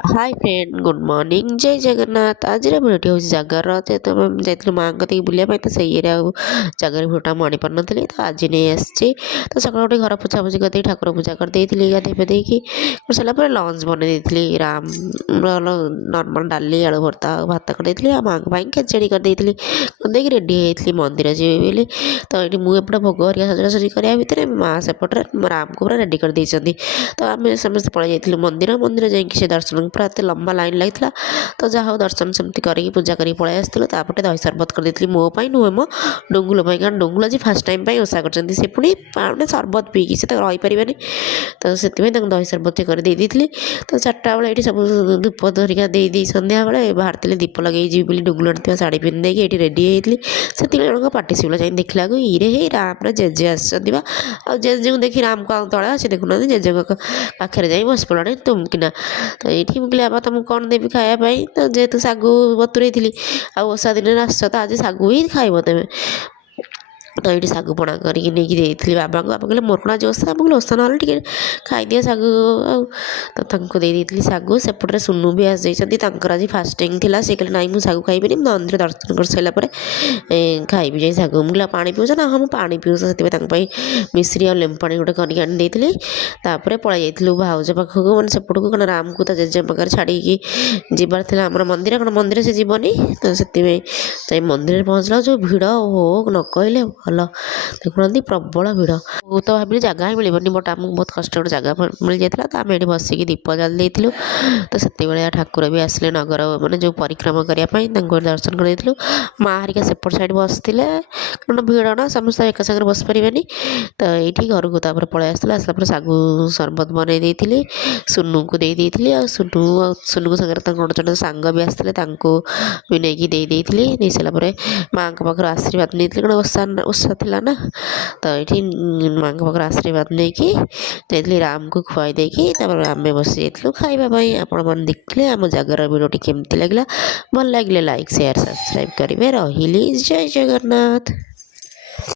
Hi friend good morning जय जगन्नाथ आज video हूँ जगार तो जाइए माँ कत बुलाया तो से जगार भिडियोटा मुझे आनीपार नी तो आज नहीं आसी तो सकाल गोटे घर पोछापोछी करदे ठाकुर पूजा करदे गाधे पाधे कर सारापर लंच बनई राम नर्माल डाली आलू भर्ता भात करदे माँ खेचड़ी करदे रेडी होती मंदिर जी तो ये मुझे भोग हरिया सजासजी करा भितर माँ सेपटे राम को पूरा रेडी कर देती तो आम समस्त पलि जाइए मंदिर मंदिर जाकि से दर्शन पूरा एत लंबा लाइन लगी तो जहाँ दर्शन सेमती कर पूजा कर पलि आसते दही सरबत कर देती मोपाई नुहे मो डुंगुल कारण डुंगुल आज फास्ट टाइम ओषा कर पुणी मैंने सरबत पीकी से रहीपर तो से दही सरबत कर तो 4टा बेले ये सब धूप धरिका दे सन्ध्या बेले बाहर दीप लगे बोली डुंगुल आनी शाढ़ी पिंधे ये रेडी होती से जन पार्टी सिबला जाए देखला इरे हे राम जेजे आसवा जेजे को देखी राम को तले अच्छे देखुना जेजे पाखे जा बस पड़ा तुमकिना तो ये मुझे बाबा तुमको कौन देवी खायापाई तो जेहेतु सागु बतुरे थी आशा दिन आस तो आज सागु ही खाइब तेज तो ये सागु पणा करके बाबा को बाबा कहले मोर कौन आज ओषा मुझे ओषा ना खाईदि सागु तो देती सागु सेपटे सुनु भी आस जाइए आज फास्टिंग थी से कहले नाई मुझे सागु खाइबी मंदिर दर्शन कर सारापर खाइबी जाए सागु मुझे पानी पीऊस ना हाँ मुझे पीऊस से मिश्री और लेम्बू पानी गोटे करके पलि जाइलु भाउज पाखक मैंने सेपट को राम को जेजे पाखे छाड़ी जीवार थी आम मंदिर कौन मंदिर से जीवनी तो से मंदिर पहुँचला जो भिड़ हो न कहले भल देखुना प्रबल भिड़ तो भाविली जगह ही मिलनी बट आमको बहुत कष्ट गोटे जगह मिल जाता तो आम ये बसिक दीप जल तो से ठाकुर भी आसिले नगर मैंने जो परिक्रमा करने दर्शन कर माँ हरिका सेपट साइड बसते कारण भिड़ ना समस्त एक सागर बस पारे तो ये घर को पलि आसला सागु सरबत बनई देती सुनु को देती सुनु सागर गोटे जन सांग भी आसते भी नहीं दे सारापर माँ पाखे आशीर्वाद नहीं कारण ओषा था ना तो ये माँ पाखे आशीर्वाद नहीं कि जाइए राम को खुआई देकी आम बस जाइलु खावाई आपण मैंने देखते आम जगार भिडियोटी केमती लगे भल लगे लाइक शेयर सब्सक्राइब करेंगे रही जय जगन्नाथ।